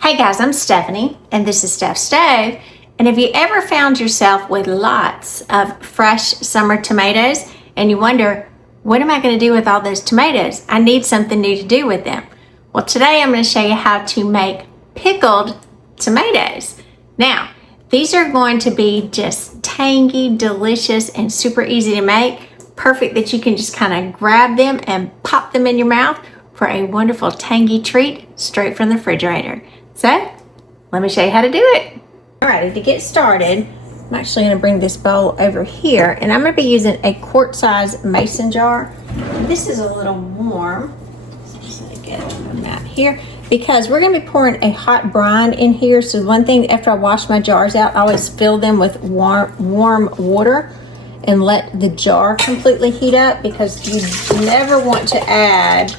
Hey guys, I'm Stephanie, and this is Steph's Stove. And have you ever found yourself with lots of fresh summer tomatoes and you wonder, what am I going to do with all those tomatoes? I need something new to do with them. Well, today I'm going to show you how to make pickled tomatoes. Now, these are going to be just tangy, delicious, and super easy to make. Perfect that you can just kind of grab them and pop them in your mouth for a wonderful tangy treat straight from the refrigerator. So, let me show you how to do it. Alrighty, to get started, I'm actually going to bring this bowl over here, and I'm going to be using a quart-size mason jar. This is a little warm, so just let me get a mat here, because we're going to be pouring a hot brine in here. So one thing, after I wash my jars out, I always fill them with warm water and let the jar completely heat up, because you never want to add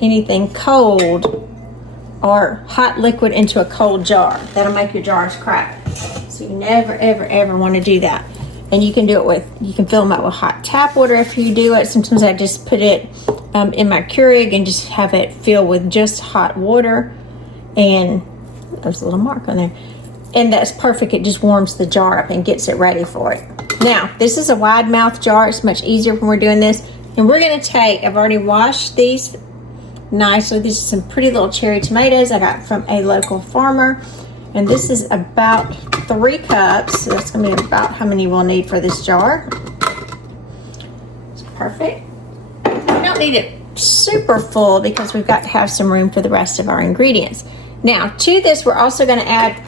anything cold or hot liquid into a cold jar. That'll make your jars crack. So you never, ever, ever want to do that. And you can do it with, you can fill them up with hot tap water if you do it. Sometimes I just put it in my Keurig and just have it filled with just hot water. And there's a little mark on there. And that's perfect. It just warms the jar up and gets it ready for it. Now, this is a wide mouth jar. It's much easier when we're doing this. And we're going to take, I've already washed these nicely. These are some pretty little cherry tomatoes I got from a local farmer, and this is about 3 cups, so that's going to be about how many we'll need for this jar. It's perfect. We don't need it super full because we've got to have some room for the rest of our ingredients. Now, to this we're also going to add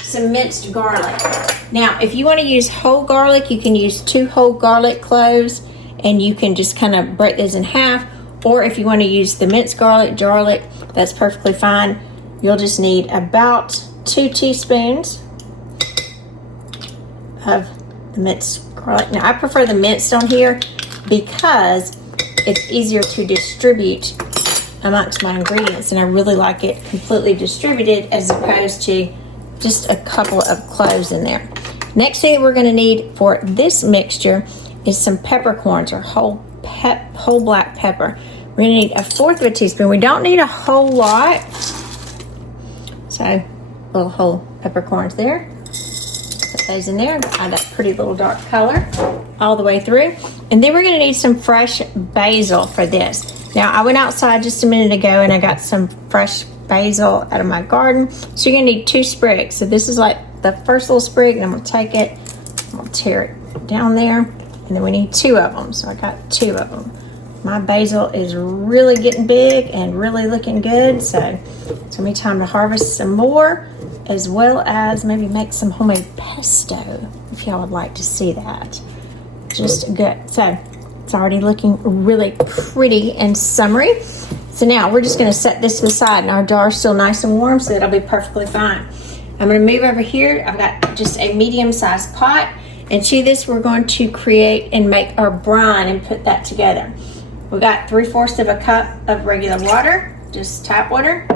some minced garlic. Now, if you want to use whole garlic, you can use 2 whole garlic cloves, and you can just kind of break those in half. Or if you want to use the minced garlic, that's perfectly fine. You'll just need about 2 teaspoons of the minced garlic. Now, I prefer the minced on here because it's easier to distribute amongst my ingredients, and I really like it completely distributed as opposed to just a couple of cloves in there. Next thing that we're going to need for this mixture is some peppercorns, or whole black pepper. We're going to need 1/4 teaspoon. We don't need a whole lot. So, little whole peppercorns there. Put those in there. Add that pretty little dark color all the way through. And then we're going to need some fresh basil for this. Now, I went outside just a minute ago and I got some fresh basil out of my garden. So you're going to need 2 sprigs. So this is like the first little sprig, and I'm going to take it, I'm going to tear it down there. And then we need 2 of them, so I got 2 of them. My basil is really getting big and really looking good, so it's gonna be time to harvest some more, as well as maybe make some homemade pesto, if y'all would like to see that. Just good. So it's already looking really pretty and summery. So now we're just gonna set this to the side, and our jar is still nice and warm, so it'll be perfectly fine. I'm gonna move over here. I've got just a medium-sized pot. And to this, we're going to create and make our brine and put that together. We got 3/4 cup of regular water, just tap water.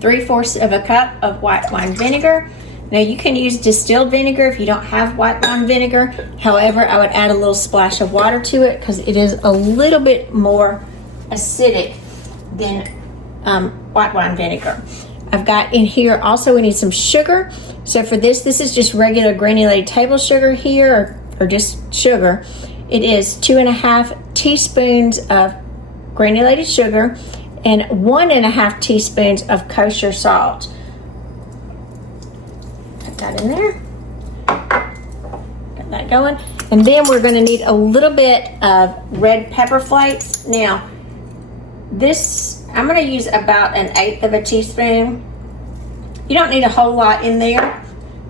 3/4 cup of white wine vinegar. Now you can use distilled vinegar if you don't have white wine vinegar. However, I would add a little splash of water to it because it is a little bit more acidic than white wine vinegar. I've got in here also, we need some sugar. So for this is just regular granulated table sugar here, or just sugar. It is 2.5 teaspoons of granulated sugar and 1.5 teaspoons of kosher salt. Put that in there. Get that going. And then we're going to need a little bit of red pepper flakes. Now, this, I'm going to use about 1/8 teaspoon. You don't need a whole lot in there.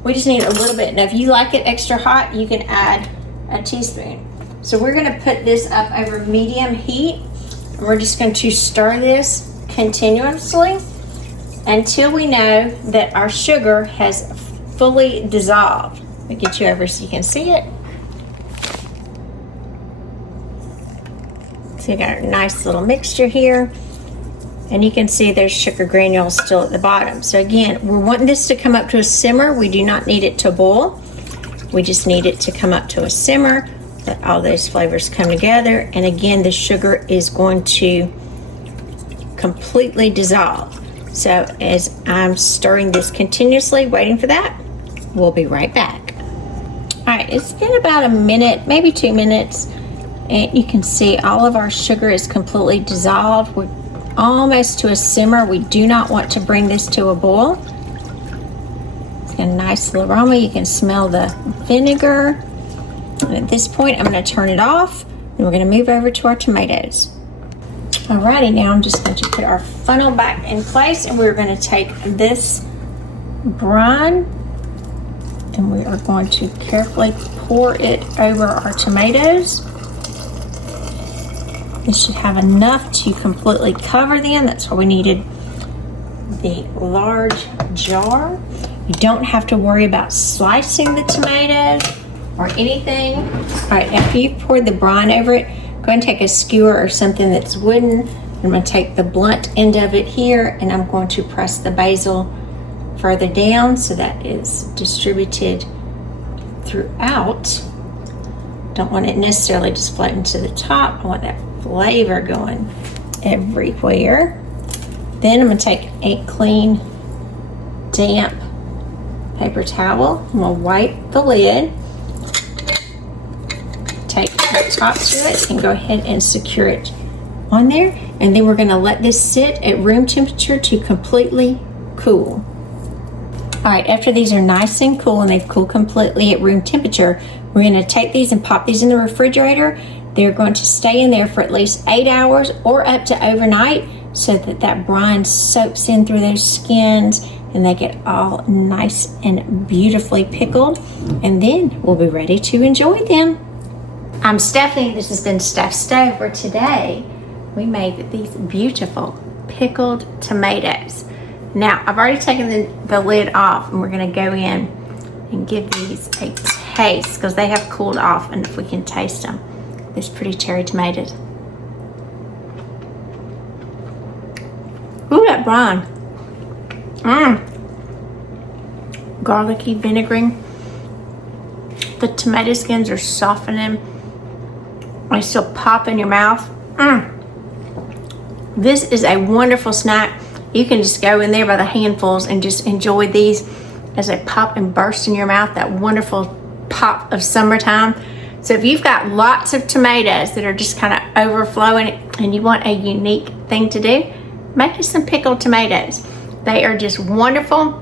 We just need a little bit. Now, if you like it extra hot, you can add a teaspoon. So we're going to put this up over medium heat. And we're just going to stir this continuously until we know that our sugar has fully dissolved. Let me get you over so you can see it. So you got a nice little mixture here. And you can see there's sugar granules still at the bottom. So again, we're wanting this to come up to a simmer. We do not need it to boil. We just need it to come up to a simmer. Let all those flavors come together. And again, the sugar is going to completely dissolve. So as I'm stirring this continuously, waiting for that, we'll be right back. All right, it's been about a minute, maybe 2 minutes, and you can see all of our sugar is completely dissolved. We're almost to a simmer. We do not want to bring this to a boil. It's got a nice little aroma. You can smell the vinegar. And at this point, I'm going to turn it off, and we're going to move over to our tomatoes. Alrighty, now I'm just going to put our funnel back in place, and we're going to take this brine and we are going to carefully pour it over our tomatoes. This should have enough to completely cover them. That's why we needed the large jar. You don't have to worry about slicing the tomatoes or anything. All right, after you've poured the brine over it, go ahead and take a skewer or something that's wooden. I'm going to take the blunt end of it here, and I'm going to press the basil further down so that is distributed throughout. Don't want it necessarily just floating to the top. I want that flavor going everywhere. Then I'm going to take a clean, damp paper towel. I'm going to wipe the lid, take the top to it, and go ahead and secure it on there. And then we're going to let this sit at room temperature to completely cool. All right, after these are nice and cool and they've cooled completely at room temperature, we're going to take these and pop these in the refrigerator. They're going to stay in there for at least 8 hours or up to overnight so that that brine soaks in through those skins and they get all nice and beautifully pickled. And then we'll be ready to enjoy them. I'm Stephanie. This has been Steph's Stove, where today we made these beautiful pickled tomatoes. Now, I've already taken the lid off, and we're going to go in and give these a taste because they have cooled off, and if we can taste them. These pretty cherry tomatoes. Ooh, that brine. Garlicky, vinegary. The tomato skins are softening. They still pop in your mouth. This is a wonderful snack. You can just go in there by the handfuls and just enjoy these as they pop and burst in your mouth, that wonderful pop of summertime. So if you've got lots of tomatoes that are just kind of overflowing and you want a unique thing to do, make you some pickled tomatoes. They are just wonderful,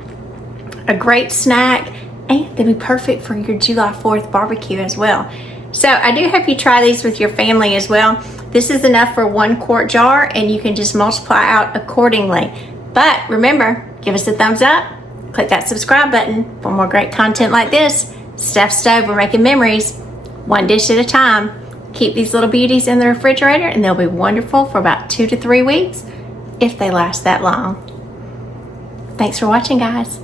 a great snack, and they'll be perfect for your July 4th barbecue as well. So I do hope you try these with your family as well. This is enough for 1 quart jar, and you can just multiply out accordingly. But remember, give us a thumbs up, click that subscribe button for more great content like this. Steph's Stove, we're making memories, one dish at a time. Keep these little beauties in the refrigerator, and they'll be wonderful for about 2 to 3 weeks if they last that long. Thanks for watching, guys.